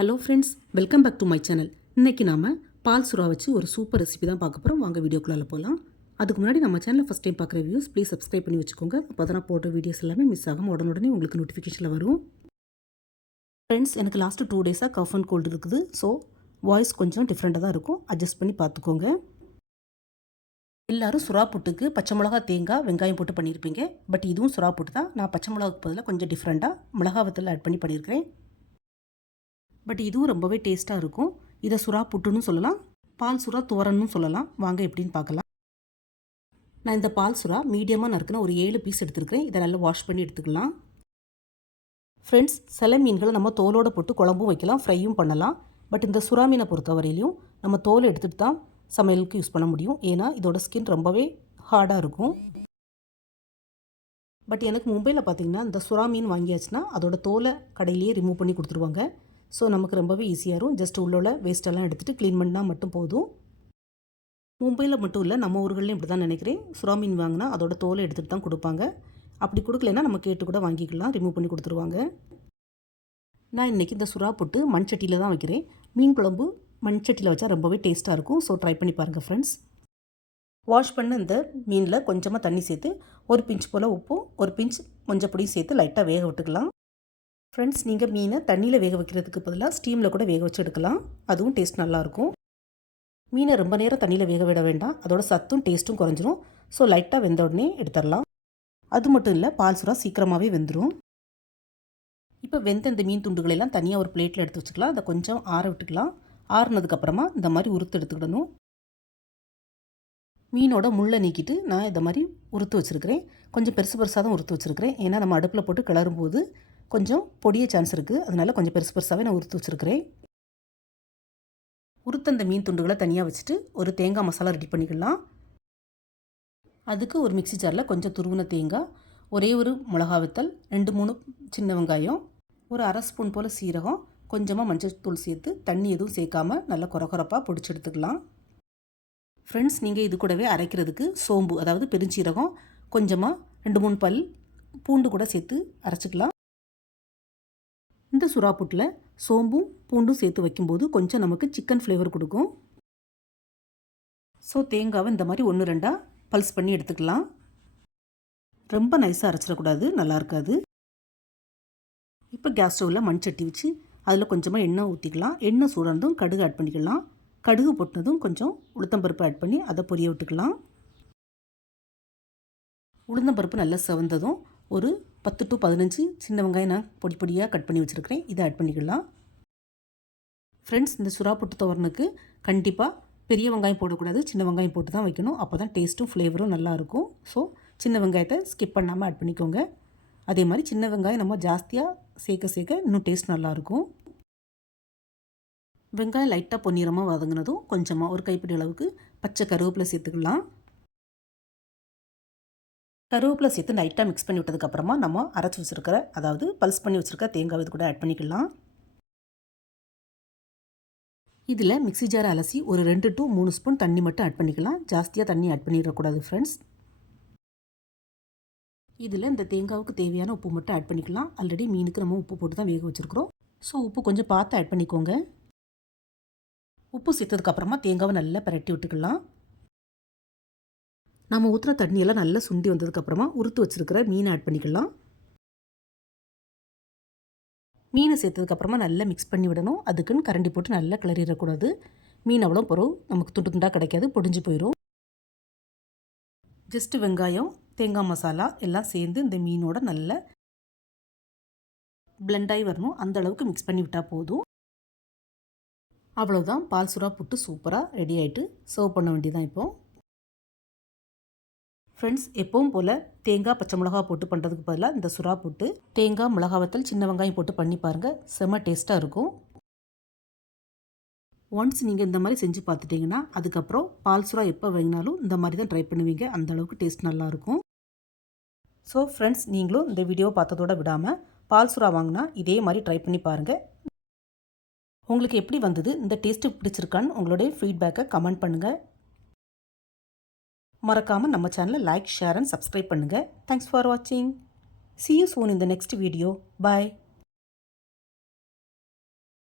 Hello friends welcome back to my channel இன்றைக்கி நாம் பால் சுறா வச்சு ஒரு சூப்பர் ரெசிபி தான் பார்க்க போகிறோம் வாங்க வீடியோக்குள்ளே போகலாம் அதுக்கு முன்னாடி நம்ம சேனலில் ஃபஸ்ட் டைம் பார்க்குற வியூஸ் ப்ளீஸ் சப்ஸ்கிரைப் பண்ணி வச்சுக்கோங்க. அப்போ தான் போடுற வீடியோஸ் எல்லாமே மிஸ் ஆகும் உடனுடனே உங்களுக்கு நோட்டிஃபிகேஷனில் வரும். ஃப்ரெண்ட்ஸ் எனக்கு லாஸ்ட்டு டூ டேஸாக கஃப் அண்ட் கோல்டு இருக்குது. ஸோ வாய்ஸ் கொஞ்சம் டிஃப்ரெண்ட்டாக தான் இருக்கும். அட்ஜஸ்ட் பண்ணி பார்த்துக்கோங்க. எல்லாரும் சுறா புட்டுக்கு பச்சை மிளகா தேங்காய் வெங்காயம் போட்டு பண்ணியிருப்பீங்க. பட் இதுவும் சுறா புட்டு தான். நான் பச்சை மிளகாக்கு பதிலாக கொஞ்சம் டிஃப்ரெண்ட்டாக மிளகாவத்தில் ஆட் பண்ணி பண்ணியிருக்கிறேன். பட் இதுவும் ரொம்பவே டேஸ்ட்டாக இருக்கும். இதை சுறா புட்டுன்னு சொல்லலாம். பால் சுறா துவரன்னு சொல்லலாம். வாங்க எப்படின்னு பார்க்கலாம். நான் இந்த பால் சுறா மீடியமாக நறுக்குன ஒரு ஏழு பீஸ் எடுத்துருக்கிறேன். இதை நல்லா வாஷ் பண்ணி எடுத்துக்கலாம். ஃப்ரெண்ட்ஸ் சில மீன்களை நம்ம தோலோடு போட்டு குழம்பும் வைக்கலாம் ஃப்ரையும் பண்ணலாம். பட் இந்த சுறா மீனை பொறுத்தவரையிலையும் நம்ம தோல் எடுத்துகிட்டு தான் சமையலுக்கு யூஸ் பண்ண முடியும். ஏன்னா இதோட ஸ்கின் ரொம்பவே ஹார்டாக இருக்கும். பட் எனக்கு மும்பையில் பார்த்தீங்கன்னா இந்த சுறா மீன் வாங்கியாச்சுன்னா அதோட தோலை கடையிலேயே ரிமூவ் பண்ணி கொடுத்துருவாங்க. ஸோ நமக்கு ரொம்பவே ஈஸியாக இருக்கும். ஜஸ்ட் உள்ள வேஸ்ட்டெல்லாம் எடுத்துகிட்டு க்ளீன் பண்ணால் மட்டும் போதும். மும்பையில் மட்டும் இல்லை நம்ம ஊர்கள்லையும் இப்படி தான் நினைக்கிறேன். சுறா மீன் வாங்கினா அதோட தோலை எடுத்துகிட்டு தான் கொடுப்பாங்க. அப்படி கொடுக்கலன்னா நம்ம கேட்டு கூட வாங்கிக்கலாம். ரிமூவ் பண்ணி கொடுத்துருவாங்க. நான் இன்றைக்கி இந்த சுறா போட்டு மண் சட்டியில் தான் வைக்கிறேன். மீன் குழம்பு மண் சட்டியில் வச்சா ரொம்பவே டேஸ்ட்டாக இருக்கும். ஸோ ட்ரை பண்ணி பாருங்கள் ஃப்ரெண்ட்ஸ் வாஷ் பண்ண இந்த மீனில் கொஞ்சமாக தண்ணி சேர்த்து ஒரு பிஞ்ச் போல் உப்பும் ஒரு பிஞ்ச் மஞ்சப்பொடியும் சேர்த்து லைட்டாக வேக விட்டுக்கலாம். ஃப்ரெண்ட்ஸ் நீங்கள் மீனை தண்ணியில் வேக வைக்கிறதுக்கு பதிலாக ஸ்டீமில் கூட வேக வச்சு எடுக்கலாம். அதுவும் டேஸ்ட் நல்லாயிருக்கும். மீனை ரொம்ப நேரம் தண்ணியில் வேக விட வேண்டாம். அதோட சத்தும் டேஸ்ட்டும் குறைஞ்சிரும். ஸோ லைட்டாக வெந்த உடனே எடுத்துடலாம். அது மட்டும் இல்லை பால் சுறா சீக்கிரமாகவே வெந்துடும் இப்போ வெந்த இந்த மீன் துண்டுகளெல்லாம் தனியாக ஒரு பிளேட்டில் எடுத்து வச்சுக்கலாம். அதை கொஞ்சம் ஆற விட்டுக்கலாம். ஆறுனதுக்கப்புறமா இந்த மாதிரி உறுத்து எடுத்துக்கிடணும். மீனோட முள்ளை நீக்கிட்டு நான் இந்த மாதிரி உறுத்து வச்சுருக்கிறேன். கொஞ்சம் பெருசு பெருசாக தான் உறுத்து வச்சுருக்கிறேன். ஏன்னா நம்ம அடுப்பில் போட்டு கிளறும்போது கொஞ்சம் பொடிய சான்ஸ் இருக்குது அதனால் கொஞ்சம் பெருசு பெருசாகவே நான் உறுத்து வச்சுருக்கிறேன். உருத்தந்த மீன் துண்டுகளை தனியாக வச்சுட்டு ஒரு தேங்காய் மசாலா ரெடி பண்ணிக்கலாம். அதுக்கு ஒரு மிக்சி ஜாரில் கொஞ்சம் துருவின தேங்காய் ஒரே ஒரு மிளகா வத்தல் ரெண்டு மூணு சின்ன வெங்காயம் ஒரு அரை ஸ்பூன் போல் சீரகம் கொஞ்சமாக மஞ்சள் தூள் சேர்த்து தண்ணி எதுவும் சேர்க்காம நல்லா குறகுறப்பாக பொடிச்சு எடுத்துக்கலாம். ஃப்ரெண்ட்ஸ் நீங்கள் இது கூடவே அரைக்கிறதுக்கு சோம்பு அதாவது பெருஞ்சீரகம் கொஞ்சமாக ரெண்டு மூணு பல் பூண்டு கூட சேர்த்து அரைச்சிக்கலாம். இந்த சுறாப்புட்டில் சோம்பும் பூண்டும் சேர்த்து வைக்கும்போது கொஞ்சம் நமக்கு சிக்கன் ஃப்ளேவர் கொடுக்கும். ஸோ தேங்காவை இந்த மாதிரி ஒன்று ரெண்டாக பல்ஸ் பண்ணி எடுத்துக்கலாம். ரொம்ப நைஸாக அரைச்சிடக்கூடாது நல்லா இருக்காது. இப்போ கேஸ் ஸ்டவ்வில் மண் சட்டி வச்சு அதில் கொஞ்சமாக எண்ணெய் ஊற்றிக்கலாம் எண்ணெய் சூடானதும் கடுகு ஆட் பண்ணிக்கலாம். கடுகு போட்டதும் கொஞ்சம் உளுத்தம்பருப்பு ஆட் பண்ணி அதை பொரிய விட்டுக்கலாம். உளுந்தம்பருப்பு நல்லா செவந்ததும் ஒரு பத்து டு பதினஞ்சு சின்ன வெங்காயம் நான் பொடி பொடியாக கட் பண்ணி வச்சுருக்கிறேன். இதை ஆட் பண்ணிக்கலாம். ஃப்ரெண்ட்ஸ் இந்த சுறா புட்டு துவரனுக்கு கண்டிப்பாக பெரிய வெங்காயம் போடக்கூடாது. சின்ன வெங்காயம் போட்டு தான் வைக்கணும். அப்போ தான் டேஸ்ட்டும் ஃப்ளேவரும் நல்லாயிருக்கும் ஸோ சின்ன வெங்காயத்தை ஸ்கிப் பண்ணாமல் ஆட் பண்ணிக்கோங்க. அதே மாதிரி சின்ன வெங்காயம் நம்ம ஜாஸ்தியாக சேர்க்க சேர்க்க இன்னும் டேஸ்ட் நல்லாயிருக்கும் வெங்காயம் லைட்டாக பொன்னிறமாக வதங்கினதும் கொஞ்சமாக ஒரு கைப்பிடி அளவுக்கு பச்சை கருவேப்பிலை சேர்த்துக்கலாம். கருவேப்பிலை சேர்த்து லைட்டாக மிக்ஸ் பண்ணி விட்டதுக்கப்புறமா நம்ம அரைச்சி வச்சுருக்கிற அதாவது பல்ஸ் பண்ணி வச்சுருக்க தேங்காய் இது கூட ஆட் பண்ணிக்கலாம். இதில் மிக்சி ஜார் அலசி ஒரு ரெண்டு டு மூணு ஸ்பூன் தண்ணி மட்டும் ஆட் பண்ணிக்கலாம். ஜாஸ்தியாக தண்ணி ஆட் பண்ணிடக்கூடாது ஃப்ரெண்ட்ஸ் இதில் இந்த தேங்காவுக்கு தேவையான உப்பு மட்டும் ஆட் பண்ணிக்கலாம். ஆல்ரெடி மீனுக்கு நம்ம உப்பு போட்டு தான் வேக வச்சுருக்குறோம். ஸோ உப்பு கொஞ்சம் பார்த்து ஆட் பண்ணிக்கோங்க. உப்பு சேர்த்ததுக்கப்புறமா தேங்காவை நல்லா பரட்டி விட்டுக்கலாம். நம்ம ஊற்றுன தண்ணியெல்லாம் நல்லா சுண்டி வந்ததுக்கப்புறமா உறுத்து வச்சுருக்கிற மீனை ஆட் பண்ணிக்கலாம். மீனை சேர்த்ததுக்கப்புறமா நல்லா மிக்ஸ் பண்ணி விடணும். அதுக்குன்னு கரண்டி போட்டு நல்லா கிளறிடக்கூடாது. மீன் அவ்வளோ பொருள் நமக்கு துண்டு துண்டாக கிடைக்காது. பொடிஞ்சு போயிடும் ஜஸ்ட்டு வெங்காயம் தேங்காய் மசாலா எல்லாம் சேர்ந்து இந்த மீனோட நல்ல பிளெண்டாகி வரணும். அந்த அளவுக்கு மிக்ஸ் பண்ணி விட்டால் போதும். அவ்வளோதான் பால் சுறா புட்டு சூப்பராக ரெடி ஆகிட்டு சர்வ் பண்ண வேண்டியதான் இப்போது ஃப்ரெண்ட்ஸ் எப்பவும் போல் தேங்காய் பச்சை மிளகா போட்டு பண்ணுறதுக்கு பதிலாக இந்த சுறா போட்டு தேங்காய் மிளகா வத்தல் சின்ன வெங்காயம் போட்டு பண்ணி பாருங்கள் செம்ம டேஸ்ட்டாக இருக்கும். ஒன்ஸ் நீங்கள் இந்த மாதிரி செஞ்சு பார்த்துட்டிங்கன்னா அதுக்கப்புறம் பால் சுறா எப்போ வாங்கினாலும் இந்த மாதிரி தான் ட்ரை பண்ணுவீங்க. அந்த அளவுக்கு டேஸ்ட் நல்லாயிருக்கும் ஸோ ஃப்ரெண்ட்ஸ் நீங்களும் இந்த வீடியோ பார்த்ததோட விடாமல் பால் சுறா வாங்கினா இதே மாதிரி ட்ரை பண்ணி பாருங்கள் உங்களுக்கு எப்படி வந்தது? இந்த டேஸ்ட்டு பிடிச்சிருக்கான்னு உங்களுடைய ஃபீட்பேக்கை கமெண்ட் பண்ணுங்கள் மறக்காமல் நம்ம சேனலை லைக் ஷேர் அண்ட் சப்ஸ்கிரைப் பண்ணுங்கள் தேங்க்ஸ் ஃபார் வாட்சிங் சி யூ சோன் இந்த நெக்ஸ்ட் வீடியோ பாய்